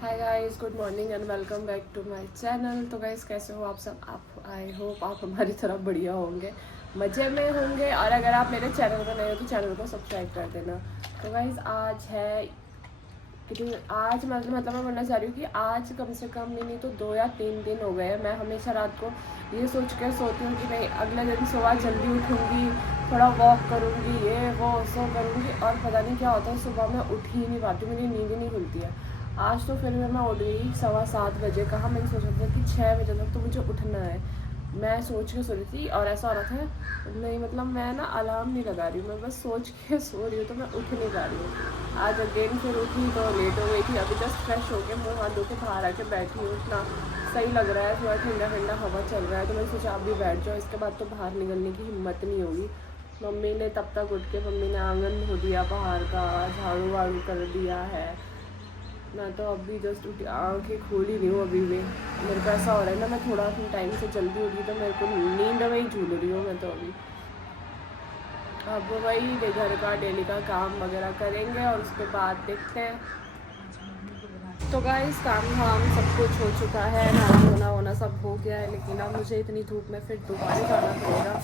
Hi guys, good morning and welcome back to my channel. तो guys कैसे हो आप सब? आप आई होप आप हमारी तरह बढ़िया होंगे, मज़े में होंगे। और अगर आप मेरे चैनल पर नए हो तो चैनल को सब्सक्राइब कर देना। तो गाइस आज है कितनी आज मतलब मैं बोलना चाह रही हूँ कि आज कम से कम नहीं तो 2 या 3 दिन हो गए हैं। मैं हमेशा रात को ये सोच कर सोती हूँ कि नहीं अगले दिन सुबह जल्दी उठूँगी, थोड़ा वॉक करूँगी, ये वो सो करूँगी, और पता नहीं क्या होता है सुबह मैं उठ ही नहीं पाती, मेरी नींद ही नहीं खुलती है। आज तो फिर मैं उठ गई 7:15 बजे। कहा मैंने सोचा था कि 6 बजे तक तो मुझे उठना है। मैं सोच के सो रही थी और ऐसा हो रहा था नहीं मतलब मैं ना अलार्म नहीं लगा रही हूँ, मैं बस सोच के सो रही हूँ, तो मैं उठ नहीं पा रही हूँ। आज अगेन फिर उठी तो लेट हो गई थी। अभी जस्ट फ्रेश होके मुँह हाथ धो के बाहर आके बैठी हूँ। इतना सही लग रहा है, थोड़ा ठंडा ठंडा हवा चल रहा है, तो मैंने सोचा आप भी बैठ जाओ। इसके बाद तो बाहर निकलने की हिम्मत नहीं होगी। मम्मी ने तब तक उठ के मम्मी ने आंगन धो दिया, बाहर का झाड़ू वाड़ू कर दिया है। मैं तो अभी जस्ट उठी, आँखें खोल ही नहीं हूँ अभी भी। मेरे को ऐसा हो रहा है ना मैं थोड़ा टाइम से जल्दी उठी तो मेरे को नींद में ही झूल रही हूँ मैं तो अभी। अब वही घर का डेली का काम वगैरह करेंगे और उसके बाद देखते हैं। तो गाइस काम धाम सब कुछ हो चुका है, नहाना धोना होना सब हो गया है, लेकिन अब मुझे इतनी धूप में फिर दोबारा जाना पड़ेगा।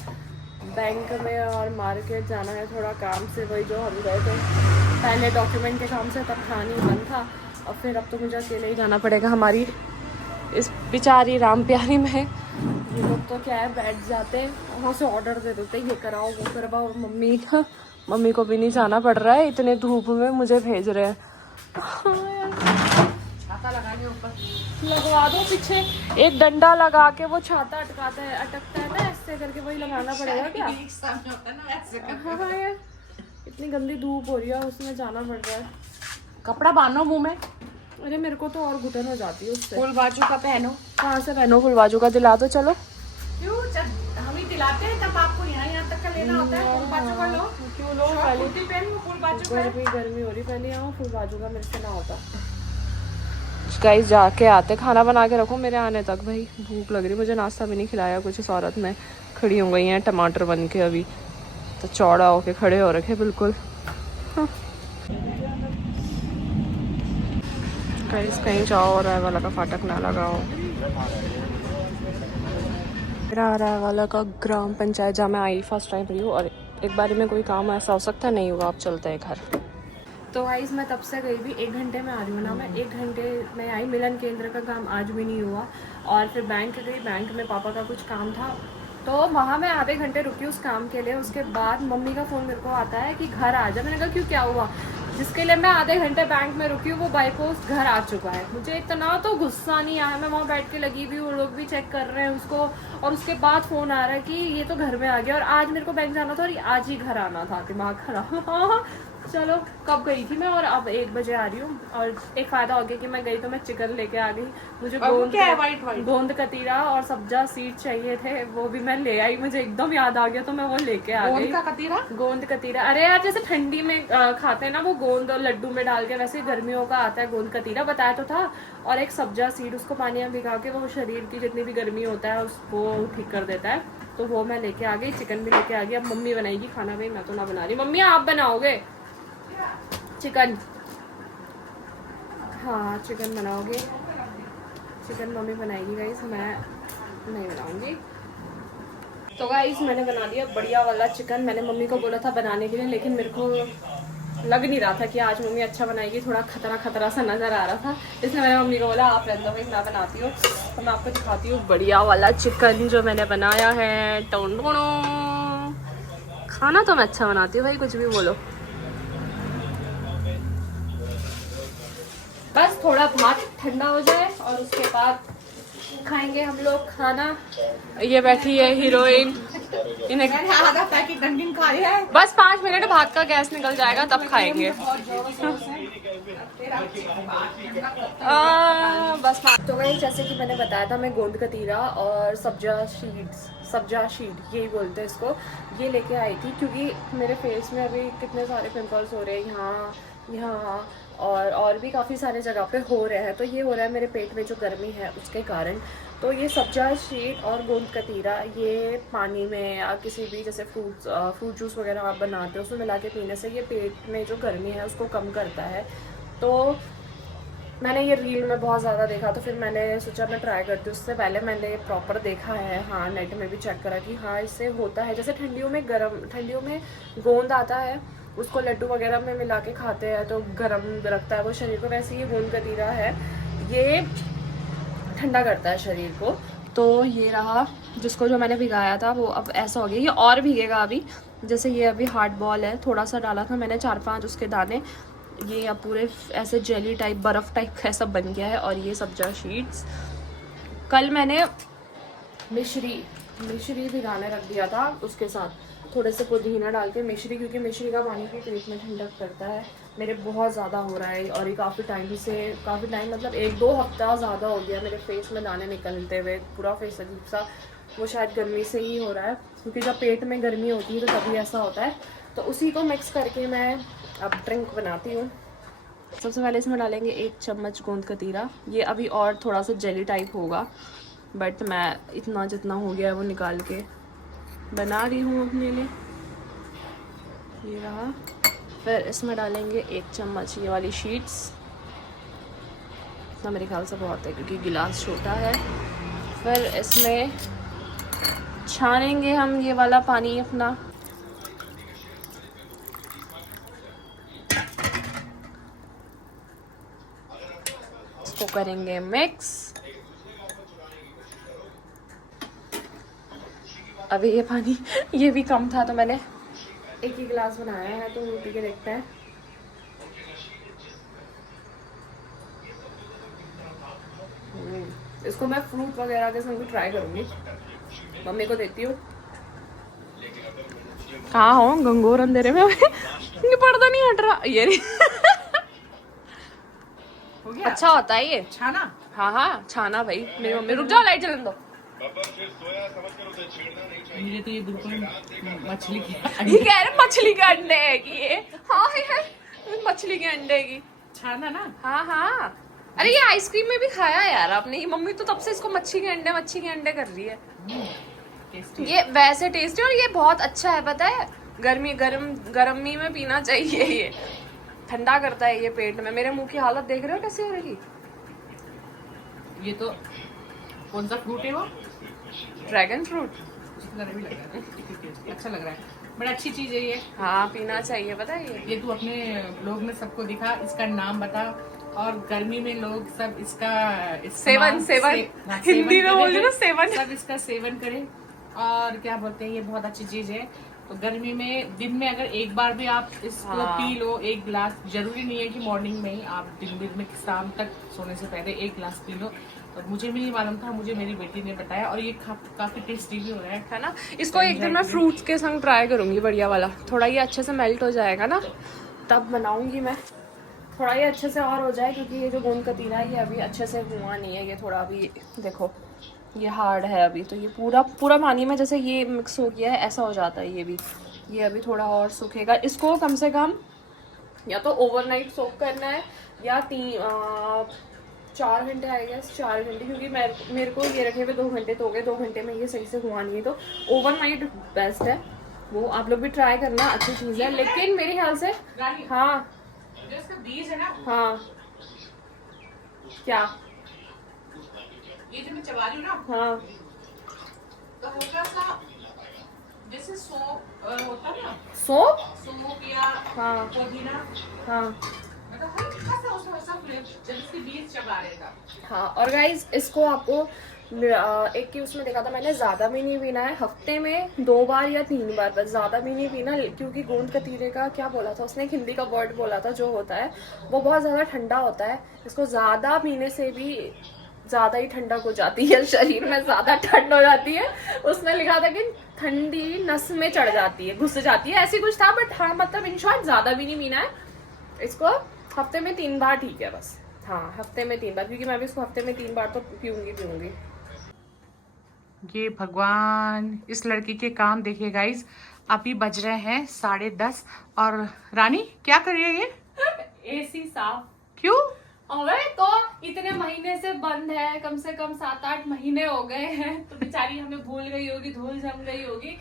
बैंक में और मार्केट जाना है थोड़ा काम से, वही जो हम गए थे पहले डॉक्यूमेंट के काम से, तब था नहीं बंद था। और फिर अब तो मुझे अकेले ही जाना पड़ेगा। हमारी इस बेचारी राम प्यारी में ये लोग तो क्या है बैठ जाते हैं वहाँ से ऑर्डर दे देते हैं ये कराओ वो करवाओ। मम्मी को भी नहीं जाना पड़ रहा है, इतने धूप में मुझे भेज रहे हैं। छाता लगा के ऊपर लगवा दो, पीछे एक डंडा लगा के वो छाता अटकता है ना, ऐसे करके वही लगाना पड़ेगा क्या? हाँ यार इतनी गंदी धूप हो रही है, उसमें जाना पड़ रहा है। कपड़ा बांधो मुंह में। अरे मेरे को तो और घुटन हो जाती है उससे। फुल बाजू का पहनो। कहाँ से पहनो? फुल बाजू का दिला दो चलो। क्यों हम ही दिलाते हैं, तब आपको यहाँ तक का लेना होता है। फुल बाजू का लो। क्यों लो? पहले पहन लो फुल बाजू का। गर्मी हो रही, पहले यहाँ फुल बाजू का मेरे से ना होता। गाइस जाके आते, खाना बना के रखो मेरे आने तक, भाई भूख लग रही। मुझे नाश्ता भी नहीं खिलाया कुछ। इस औरत में खड़ी हो गई हैं टमाटर बन के, अभी तो चौड़ा होके खड़े हो रखे बिल्कुल। गाइस कहीं जाओ और वाला का फाटक ना लगाओ। मेरा राय वाला का ग्राम पंचायत जहाँ मैं आई फर्स्ट टाइम रही हूँ, और एक बारी में कोई काम ऐसा हो सकता है नहीं हुआ, आप चलते हैं घर। तो गाइस मैं तब से गई भी 1 घंटे में आ रही हूँ ना, मैं 1 घंटे में आई। मिलन केंद्र का काम आज भी नहीं हुआ। और फिर बैंक गई, बैंक में पापा का कुछ काम था तो वहाँ मैं आधे घंटे रुकी उस काम के लिए। उसके बाद मम्मी का फ़ोन मेरे को आता है कि घर आ जा। मैंने कहा क्यों, क्या हुआ? जिसके लिए मैं आधे घंटे बैंक में रुकी हूँ वो बाई पोस्ट घर आ चुका है। मुझे इतना तो गुस्सा नहीं आया, मैं वहाँ बैठ के लगी हुई हूँ, लोग भी चेक कर रहे हैं उसको, और उसके बाद फ़ोन आ रहा है कि ये तो घर में आ गया और आज मेरे को बैंक जाना था और आज ही घर आना था। दिमाग खराब। चलो कब गई थी मैं और अब 1 बजे आ रही हूँ। और एक फ़ायदा हो गया कि मैं गई तो मैं चिकन लेके आ गई। मुझे गोंद कतीरा और सब्जा सीड चाहिए थे, वो भी मैं ले आई। मुझे एकदम याद आ गया तो मैं वो लेके आ गई। गोंद कतीरा, अरे यार जैसे ठंडी में खाते हैं ना वो गोंद और लड्डू में डाल के, वैसे गर्मियों का आता है गोंद कतीरा, बताया तो था। और एक सब्जा सीड, उसको पानी में भिगा के वो शरीर की जितनी भी गर्मी होता है उसको ठीक कर देता है, तो वो मैं लेके आ गई। चिकन भी लेके आ गई। अब मम्मी बनाएगी खाना, भाई मैं तो ना बना रही। मम्मी आप बनाओगे चिकन? हाँ चिकन बनाओगे? चिकन मम्मी बनाएगी गाइस, मैं नहीं बनाऊंगी। तो गाइस मैंने बना दिया बढ़िया वाला चिकन। मैंने मम्मी को बोला था बनाने के लिए, लेकिन मेरे को लग नहीं रहा था कि आज मम्मी अच्छा बनाएगी, थोड़ा खतरा खतरा सा नज़र आ रहा था। इसलिए मैंने मम्मी को बोला आप रहने दो भाई, मैं बनाती हूँ। तो मैं आपको दिखाती हूँ बढ़िया वाला चिकन जो मैंने बनाया है। टोंडोनो खाना तो मैं अच्छा बनाती हूँ भाई, कुछ भी बोलो। बस थोड़ा भात ठंडा हो जाए और उसके बाद खाएंगे हम लोग खाना। ये बैठी है हीरोइन, इन्हें आधा पैकेट नमकीन खाई है। बस 5 मिनट भात का गैस निकल जाएगा तब खाएंगे। बस तो गई जैसे कि मैंने बताया था, मैं गोंद कतीरा और सब्जा शीट यही बोलते हैं इसको, ये लेके आई थी क्योंकि मेरे फेस में अभी कितने सारे पिंपल्स हो रहे हैं यहाँ और भी काफ़ी सारे जगह पे हो रहे हैं। तो ये हो रहा है मेरे पेट में जो गर्मी है उसके कारण। तो ये सब्जा शीट और गोंद कतीरा ये पानी में या किसी भी जैसे फ्रूट जूस वगैरह आप बनाते हो उसमें मिला के पीने से ये पेट में जो गर्मी है उसको कम करता है। तो मैंने ये रील में बहुत ज़्यादा देखा तो फिर मैंने सोचा मैं ट्राई करती हूँ। उससे पहले मैंने प्रॉपर देखा है, हाँ नेट में भी चेक करा कि हाँ इससे होता है। जैसे ठंडियों में गोंद आता है, उसको लड्डू वगैरह में मिला के खाते हैं तो गर्म रखता है वो शरीर को, वैसे ये गोंद कतीरा है, ये ठंडा करता है शरीर को। तो ये रहा जिसको जो मैंने भिगाया था वो अब ऐसा हो गया, ये और भीगेगा अभी। जैसे ये अभी हार्ड बॉल है, थोड़ा सा डाला था मैंने 4-5 उसके दाने, ये अब पूरे ऐसे जेली टाइप बर्फ़ टाइप का सब बन गया है। और ये सब्जा शीट्स कल मैंने मिश्री भिगाने रख दिया था, उसके साथ थोड़े से पुदीना डाल के मिश्री, क्योंकि मिश्री का पानी भी पेट में ठंडक करता है। मेरे बहुत ज़्यादा हो रहा है और ये काफ़ी टाइम मतलब 1-2 हफ्ता ज़्यादा हो गया मेरे फेस में दाने निकलते हुए, पूरा फेस अजीब सा। वो शायद गर्मी से ही हो रहा है, क्योंकि जब पेट में गर्मी होती है तो तभी ऐसा होता है। तो उसी को मिक्स करके मैं अब ड्रिंक बनाती हूँ। सबसे पहले इसमें डालेंगे 1 चम्मच गोंद कतीरा। ये अभी और थोड़ा सा जेली टाइप होगा, बट मैं इतना जितना हो गया है वो निकाल के बना रही हूँ अपने लिए। ये रहा। फिर इसमें डालेंगे 1 चम्मच ये वाली शीट्स, इतना मेरे ख्याल से बहुत है क्योंकि गिलास छोटा है। फिर इसमें छानेंगे हम ये वाला पानी अपना, इसको करेंगे मिक्स। अभी ये पानी ये भी कम था तो मैंने 1 ही गिलास बनाया है, तो वो पी के देखते हैं। इसको मैं फ्रूट वगैरह के संग ट्राई करूंगी, मम्मी को देती हूँ। कहाँ हो गंगोर अंधेरे में ये पर्दा नहीं हट रहा ये हो गया? अच्छा होता है ये छाना? हाँ हाँ छाना भाई। मेरी मम्मी रुक जाओ लाइट जलन दो। मुझे तो ये बिल्कुल मछली की ये कह रहे मछली के अंडे है कि ये, हाँ है मछली के अंडे की छाना ना। हाँ हाँ। अरे ये आइसक्रीम में भी खाया है यार आपने, ये मम्मी तो तब से इसको मच्छी के अंडे कर रही है। ये वैसे टेस्टी और ये बहुत अच्छा है, पता है गर्मी में पीना चाहिए। ये ठंडा करता है ये पेट में। मेरे मुंह की हालत देख रहे हो कैसे हो रही। ये तो कौन सा फ्रूट है वो? Dragon fruit. भी लग रहा है, अच्छा लग रहा है, बड़ा अच्छी चीज है ये। हाँ पीना चाहिए, पता है ये तू अपने ब्लॉग में सबको दिखा, इसका नाम बता, और गर्मी में लोग सब इसका सेवन हिंदी में बोल ना, सेवन सब इसका सेवन करें। और क्या बोलते हैं, ये बहुत अच्छी चीज है। तो गर्मी में दिन में अगर एक बार भी आप इसको पी लो 1 गिलास, जरूरी नहीं है कि मॉर्निंग में ही, आप दिन में शाम तक सोने से पहले 1 गिलास पी लो। तो मुझे भी नहीं मालूम था, मुझे मेरी बेटी ने बताया, और ये काफी टेस्टी भी हो रहा है ना। इसको एक दिन मैं फ्रूट्स के संग ट्राई करूंगी, बढ़िया वाला। थोड़ा ये अच्छे से मेल्ट हो जाएगा ना तब बनाऊंगी मैं। थोड़ा ये अच्छे से और हो जाए, क्योंकि ये जो गोंद कतीरा है ये अभी अच्छे से हुआ नहीं है, ये थोड़ा अभी देखो ये हार्ड है अभी। तो ये पूरा पानी में जैसे ये मिक्स हो गया है ऐसा हो जाता है ये भी। ये अभी थोड़ा और सूखेगा। इसको कम से कम या तो ओवरनाइट सोक करना है या 4 घंटे आई गेस, 4 घंटे, क्योंकि मेरे को ये रखे हुए 2 घंटे तो हो गए। 2 घंटे में ये सही से हुआ नहीं है, तो ओवरनाइट बेस्ट है। वो आप लोग भी ट्राई करना, अच्छी चीज़ है। लेकिन मेरे ख्याल से हाँ जो इसका बीज है ना, हाँ क्या ये जो मैं चबा रही हूँ ना, हाँ तो हल्का सा जैसे सौंफ होता है ना, सोप या हाँ पुदीना, हाँ मतलब हल्का सा उसमें ऐसा फ्लेवर जब इसके बीज चबा रहेगा। हाँ। और गाइज इसको आपको एक की उसमें देखा था मैंने, ज़्यादा भी नहीं पीना है, हफ्ते में 2 बार या 3 बार, बस ज़्यादा भी नहीं पीना। क्योंकि गोंद कतीरे का क्या बोला था उसने, एक हिंदी का वर्ड बोला था जो होता है वो बहुत ज़्यादा ठंडा होता है। इसको ज़्यादा पीने से भी ज़्यादा ही ठंडक हो जाती है, शरीर में ज़्यादा ठंड हो जाती है। उसने लिखा था कि ठंडी नस में चढ़ जाती है, घुस जाती है, ऐसी कुछ था। बट हाँ मतलब इन शॉर्ट ज़्यादा भी नहीं पीना है इसको। हफ्ते में 3 बार ठीक है बस। हाँ हफ्ते में 3 बार, क्योंकि मैं भी इसको हफ्ते में 3 बार तो पीऊंगी। ये भगवान, इस लड़की के काम देखिए गाइस। अभी बज रहे हैं 10:30 और रानी क्या कर रही है ये? एसी साफ। क्यों? अबे तो इतने महीने से बंद है, कम से कम 7-8 महीने हो गए हैं, तो बेचारी हमें भूल गई होगी, धूल जम गई होगी,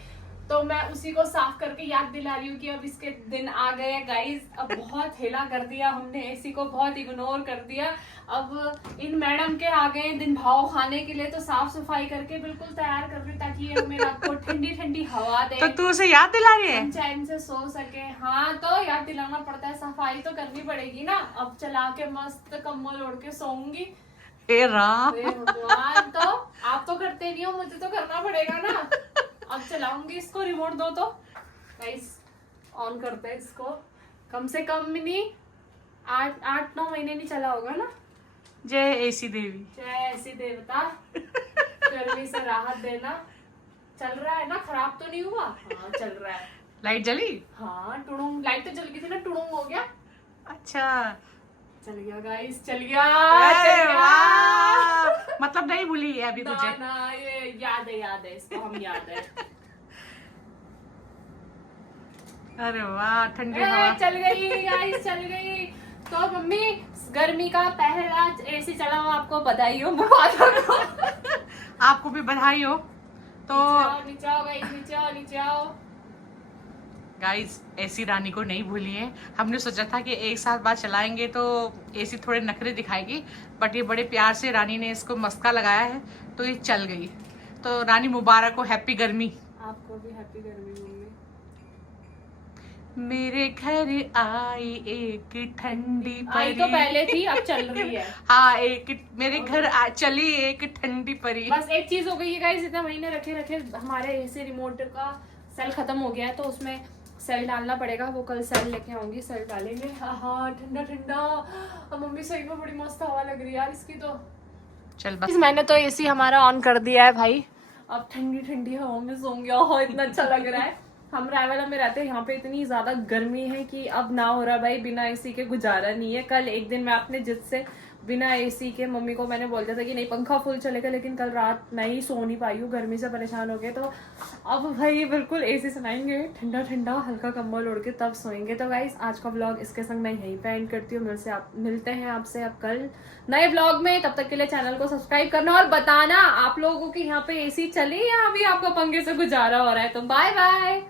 तो मैं उसी को साफ करके याद दिला रही हूँ कि अब इसके दिन आ गए गाइस। अब बहुत हेला कर दिया हमने, एसी को बहुत इग्नोर कर दिया। अब इन मैडम के आ गए दिन भाव खाने के लिए, तो साफ सफाई करके बिल्कुल तैयार कर रही ताकि ये हमें रात को ठंडी ठंडी हवा दे, तो तू उसे याद दिला रही है? हम चैन से सो सके। हाँ तो याद दिलाना पड़ता है, सफाई तो करनी पड़ेगी ना। अब चला के मस्त कंबल ओढ़ के सोऊंगी। हे राम, अरे भगवान, तो आप तो करते नहीं हो, मुझे तो करना पड़ेगा ना। अब चलाऊंगी इसको, रिमोट दो तो गाइस, ऑन करते हैं इसको। कम से कम नहीं 8-9 महीने नहीं चला होगा ना। जय एसी देवी, जय ऐसी देवता, गर्मी से राहत देना। चल रहा है ना, खराब तो नहीं हुआ? हाँ चल रहा है। लाइट जली? हाँ टुडुंग, लाइट तो जल गई थी ना, टुडुंग हो गया। अच्छा, चल गया गाइस, चल गया, अरे चल गया। वाह, मतलब नहीं भूली है अभी तुझे? ना ये याद है, इसको हम याद है। अरे वाह, ठंडी हवा चल गई गाइस, चल गई। तो मम्मी, गर्मी का पहला एसी चला हुआ, आपको बधाई हो, मुबारक हो। आपको भी बधाई हो। तो नीचे आओ गाइस, नीचे आओ। गाइस, एसी रानी को नहीं भूली है। हमने सोचा था कि एक साल बाद चलाएंगे तो एसी थोड़े नखरे दिखाएगी, बट ये बड़े प्यार से रानी ने इसको मस्का लगाया है तो ये चल गई। तो रानी मुबारक हो, हैप्पी गर्मी। आपको भी हैप्पी गर्मी होगी। मेरे घर आई एक ठंडी परी। आई तो पहले थी, अब चल रही है। हाँ, मेरे घर चली एक ठंडी परी। बस एक चीज हो गई है गाइस, इतना महीने रखे हमारे एसी रिमोट का सेल खत्म हो गया है, तो उसमें सेल डालना पड़ेगा। वो कल सेल लेके आऊंगी, सेल डालेंगे। हाँ ठंडा ठंडा। अब मम्मी सही में बड़ी मस्त हवा लग रही है यार इसकी तो। चल बस, मैंने तो एसी हमारा ऑन कर दिया है भाई। अब ठंडी ठंडी हवा में सोऊंगी। ओह इतना अच्छा लग रहा है। हम रायवाला में रहते हैं, यहाँ पे इतनी ज्यादा गर्मी है कि अब ना हो रहा भाई, बिना एसी के गुजारा नहीं है। कल एक दिन मैं अपने जिद से बिना एसी के मम्मी को मैंने बोल दिया था कि नहीं पंखा फुल चलेगा, लेकिन कल रात नहीं सो नहीं पाई हूँ, गर्मी से परेशान हो गए। तो अब भाई बिल्कुल एसी सुनाएंगे, ठंडा ठंडा हल्का कंबल ओढ़ के तब सोएंगे। तो गाइस, आज का व्लॉग इसके संग मैं यहीं पे एंड करती हूँ। मिलते हैं आपसे अब कल नए व्लॉग में। तब तक के लिए चैनल को सब्सक्राइब करना और बताना आप लोगों की यहाँ पे एसी चली या अभी आपको पंखे से गुजारा हो रहा है। तो बाय बाय।